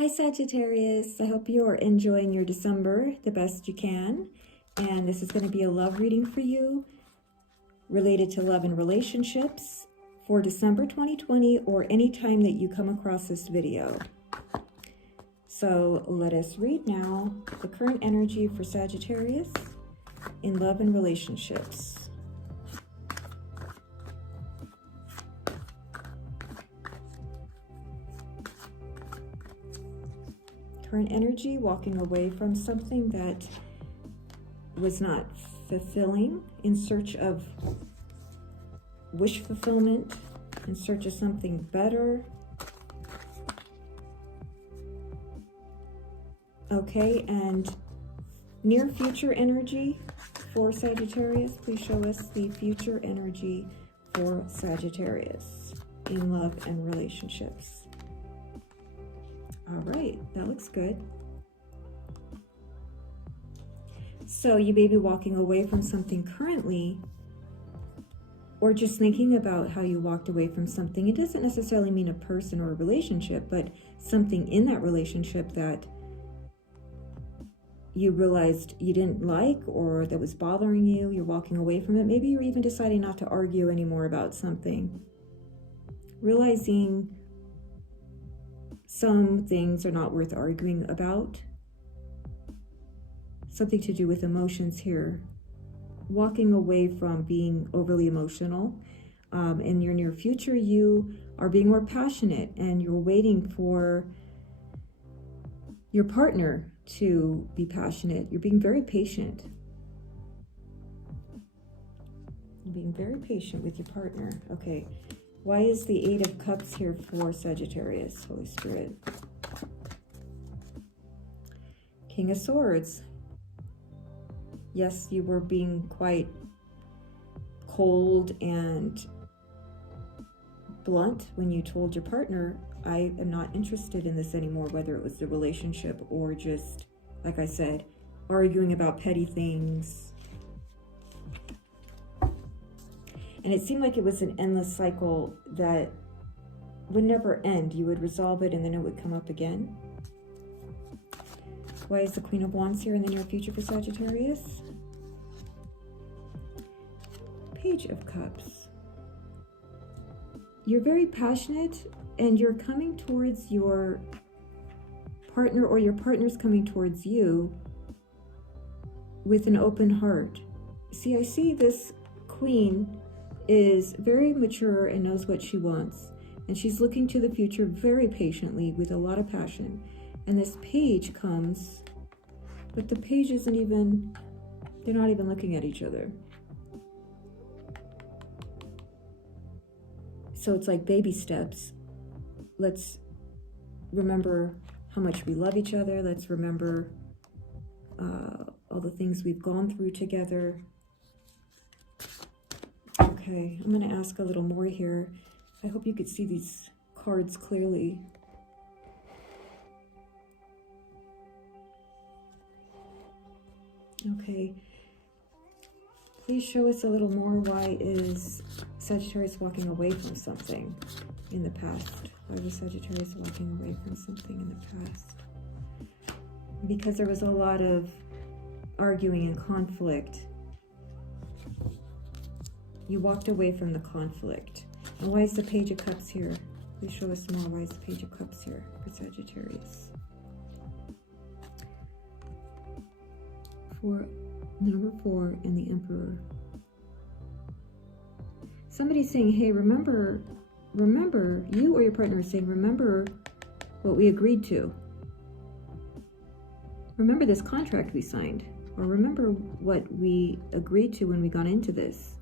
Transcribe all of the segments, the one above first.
Hi Sagittarius, I hope you're enjoying your December the best you can. And this is going to be a love reading for you related to love and relationships for December 2020 or any time that you come across this video. So let us read now the current energy for Sagittarius in love and relationships. Current energy, walking away from something that was not fulfilling, in search of wish fulfillment, in search of something better. Okay, and near future energy for Sagittarius. Please show us the future energy for Sagittarius in love and relationships. All right, that looks good. So you may be walking away from something currently, or just thinking about how you walked away from something. It doesn't necessarily mean a person or a relationship, but something in that relationship that you realized you didn't like or that was bothering you. You're walking away from it. Maybe you're even deciding not to argue anymore about something. Realizing some things are not worth arguing about. Something to do with emotions here. Walking away from being overly emotional. In your near future, you are being more passionate and you're waiting for your partner to be passionate. You're being very patient. You're being very patient with your partner. Okay. Why is the Eight of Cups here for Sagittarius, Holy Spirit? King of Swords. Yes, you were being quite cold and blunt when you told your partner, I am not interested in this anymore, whether it was the relationship or just, like I said, arguing about petty things. And it seemed like it was an endless cycle that would never end. You would resolve it and then it would come up again. Why is the Queen of Wands here in the near future for Sagittarius? Page of Cups. You're very passionate and you're coming towards your partner, or your partner's coming towards you with an open heart. See, I see this Queen is very mature and knows what she wants. And she's looking to the future very patiently with a lot of passion. And this page comes, but the page isn't even, they're not even looking at each other. So it's like baby steps. Let's remember how much we love each other. Let's remember all the things we've gone through together. Okay, I'm going to ask a little more here. I hope you could see these cards clearly. Okay, please show us a little more. Why is Sagittarius walking away from something in the past? Why was Sagittarius walking away from something in the past? Because there was a lot of arguing and conflict. You walked away from the conflict. And why is the Page of Cups here? Please show us more. Why is the Page of Cups here for Sagittarius? For number 4 and the Emperor. Somebody's saying, hey, remember, you or your partner is saying, remember what we agreed to. Remember this contract we signed. Or remember what we agreed to when we got into this.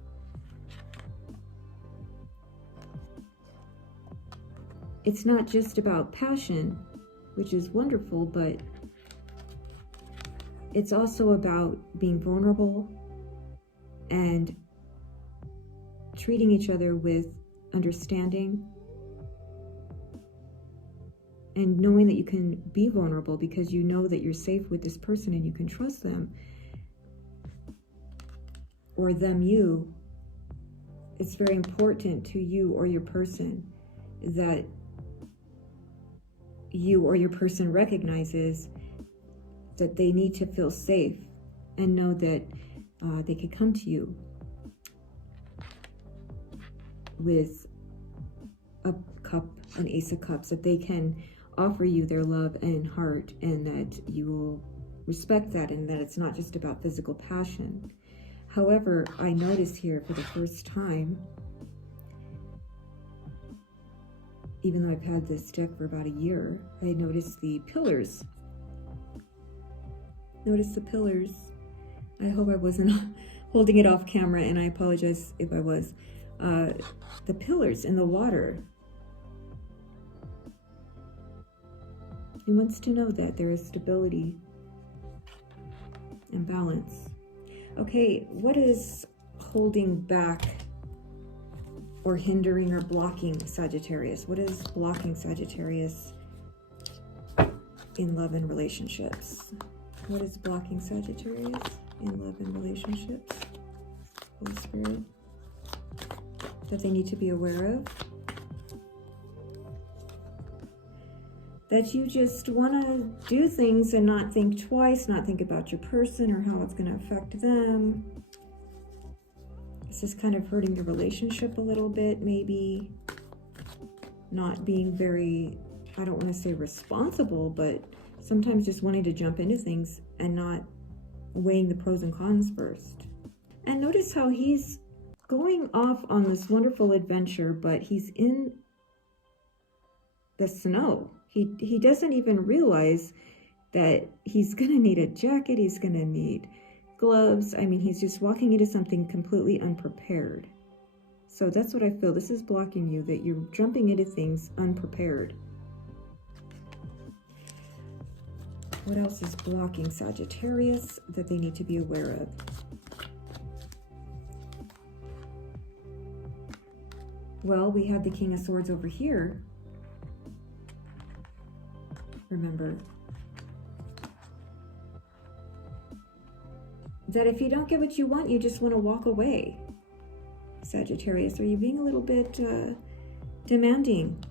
It's not just about passion, which is wonderful, but it's also about being vulnerable and treating each other with understanding and knowing that you can be vulnerable because you know that you're safe with this person and you can trust them, or them you. It's very important to you or your person that you or your person recognizes that they need to feel safe and know that they could come to you with a cup, an ace of cups, that they can offer you their love and heart, and that you will respect that, and that it's not just about physical passion. However, I notice here for the first time, even though I've had this deck for about a year, I noticed the pillars. Notice the pillars. I hope I wasn't holding it off camera, and I apologize if I was. The pillars in the water. He wants to know that there is stability and balance. Okay, what is holding back or hindering or blocking Sagittarius? What is blocking Sagittarius in love and relationships? What is blocking Sagittarius in love and relationships? Holy Spirit, that they need to be aware of? That you just want to do things and not think twice, not think about your person or how it's going to affect them. Is this kind of hurting your relationship a little bit, maybe? Not being very, I don't want to say responsible, but sometimes just wanting to jump into things and not weighing the pros and cons first. And notice how he's going off on this wonderful adventure, but he's in the snow. He doesn't even realize that he's going to need a jacket. He's going to need gloves. I mean, he's just walking into something completely unprepared. So that's what I feel. This is blocking you, that you're jumping into things unprepared. What else is blocking Sagittarius that they need to be aware of? Well, we have the King of Swords over here. Remember that if you don't get what you want, you just want to walk away. Sagittarius, are you being a little bit demanding?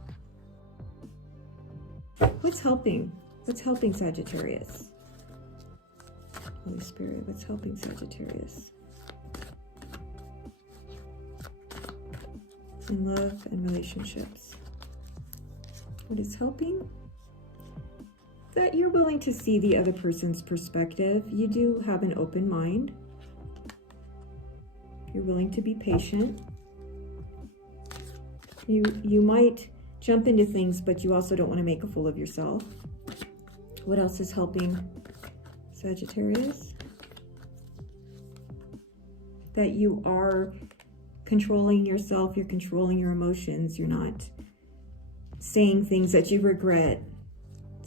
What's helping? What's helping Sagittarius? Holy Spirit, what's helping Sagittarius? In love and relationships. What is helping? That you're willing to see the other person's perspective. You do have an open mind. You're willing to be patient. You might jump into things, but you also don't want to make a fool of yourself. What else is helping Sagittarius? That you are controlling yourself, you're controlling your emotions, you're not saying things that you regret.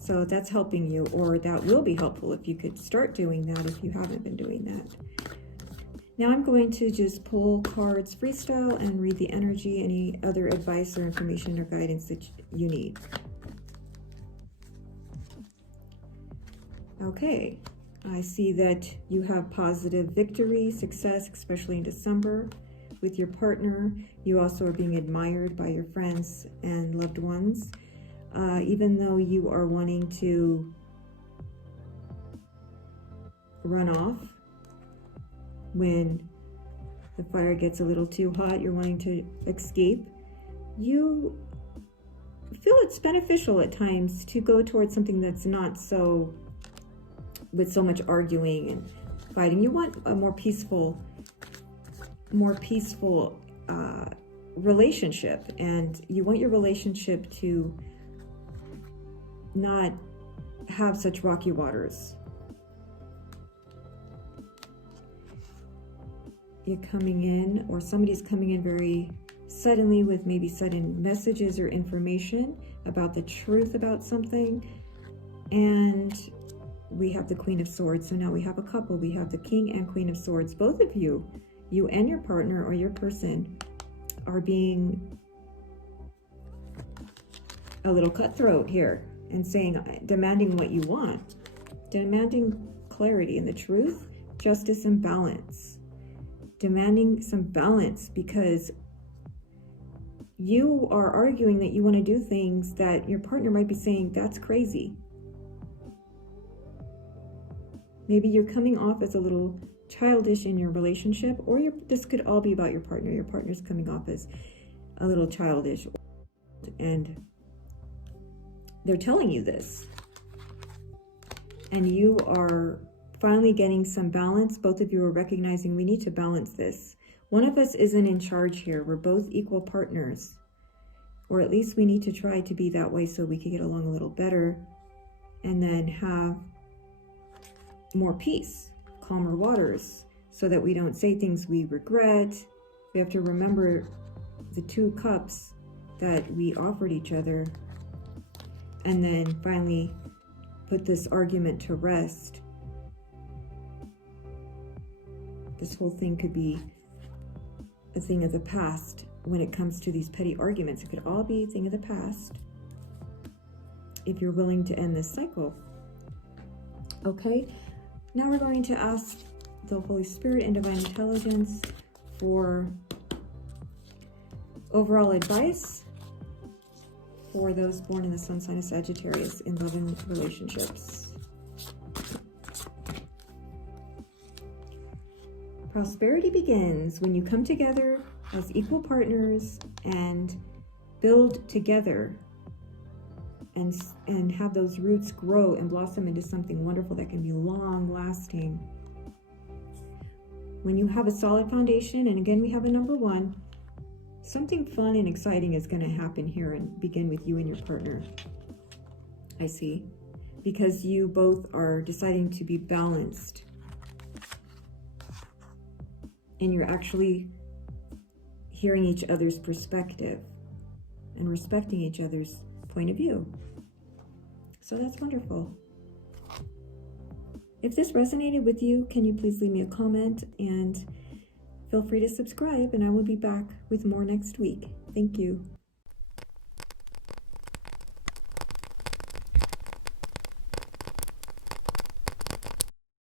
So that's helping you, or that will be helpful if you could start doing that if you haven't been doing that. Now I'm going to just pull cards freestyle and read the energy, any other advice or information or guidance that you need. Okay, I see that you have positive victory, success, especially in December with your partner. You also are being admired by your friends and loved ones. Even though you are wanting to run off when the fire gets a little too hot, you're wanting to escape, you feel it's beneficial at times to go towards something that's not so, with so much arguing and fighting. You want a more peaceful relationship, and you want your relationship to not have such rocky waters. You're coming in, or somebody's coming in very suddenly with maybe sudden messages or information about the truth about something. And we have the Queen of Swords. So now we have a couple. We have the King and Queen of Swords. Both of you and your partner or your person are being a little cutthroat here and saying, demanding what you want, demanding clarity and the truth, justice, and balance. Demanding some balance, because you are arguing that you want to do things that your partner might be saying, that's crazy. Maybe you're coming off as a little childish in your relationship, or this could all be about your partner. Your partner's coming off as a little childish, and they're telling you this. And you are finally getting some balance. Both of you are recognizing we need to balance this. One of us isn't in charge here. We're both equal partners. Or at least we need to try to be that way so we can get along a little better and then have more peace, calmer waters, so that we don't say things we regret. We have to remember the 2 cups that we offered each other, and then finally put this argument to rest. This whole thing could be a thing of the past when it comes to these petty arguments. It could all be a thing of the past if you're willing to end this cycle. Okay, now we're going to ask the Holy Spirit and Divine Intelligence for overall advice for those born in the sun sign of Sagittarius in love and relationships. Prosperity begins when you come together as equal partners and build together and have those roots grow and blossom into something wonderful that can be long lasting. When you have a solid foundation, and again we have a number 1, something fun and exciting is going to happen here and begin with you and your partner. I see. Because you both are deciding to be balanced. And you're actually hearing each other's perspective and respecting each other's point of view. So that's wonderful. If this resonated with you, can you please leave me a comment and feel free to subscribe, and I will be back with more next week. Thank you.